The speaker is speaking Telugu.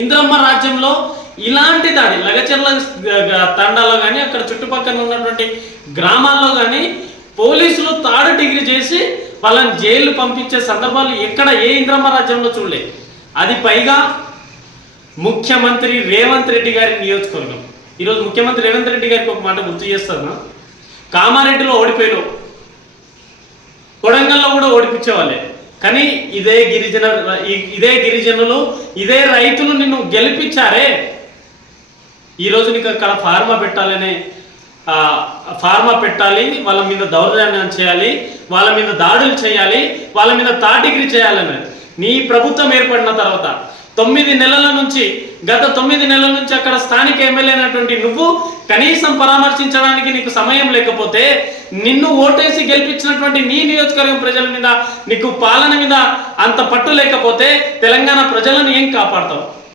ఇంద్రమ్మ రాజ్యంలో ఇలాంటి దాడి లగచర్ల తండాలో కానీ అక్కడ చుట్టుపక్కల ఉన్నటువంటి గ్రామాల్లో కానీ పోలీసులు థర్డ్ డిగ్రీ చేసి వాళ్ళని జైలు పంపించే సందర్భాలు ఎక్కడ ఏ ఇంద్రమ్మ రాజ్యంలో చూడలే. అది పైగా ముఖ్యమంత్రి రేవంత్ రెడ్డి గారి నియోజకవర్గం. ఈరోజు ముఖ్యమంత్రి రేవంత్ రెడ్డి గారికి ఒక మాట గుర్తు చేస్తాను. కామారెడ్డిలో ఓడిపోయారు, కొడంగల్లో కూడా ఓడిపించేవాళ్ళే, కానీ ఇదే గిరిజనులు ఇదే రైతులు నిన్ను గెలిపించారే. ఈరోజు నీకు అక్కడ ఫార్మా పెట్టాలి, వాళ్ళ మీద దౌర్జన్యం చేయాలి, వాళ్ళ మీద దాడులు చేయాలి, వాళ్ళ మీద థర్డ్ డిగ్రీ చేయాలని నీ ప్రభుత్వం ఏర్పడిన తర్వాత గత 9 నెలల నుంచి అక్కడ స్థానిక ఎమ్మెల్యే అయినటువంటి నువ్వు కనీసం పరామర్శించడానికి నీకు సమయం లేకపోతే, నిన్ను ఓటేసి గెలిపించినటువంటి నీ నియోజకవర్గం ప్రజల మీద నీకు పాలన మీద అంత పట్టు లేకపోతే తెలంగాణ ప్రజలను ఏం కాపాడతావు?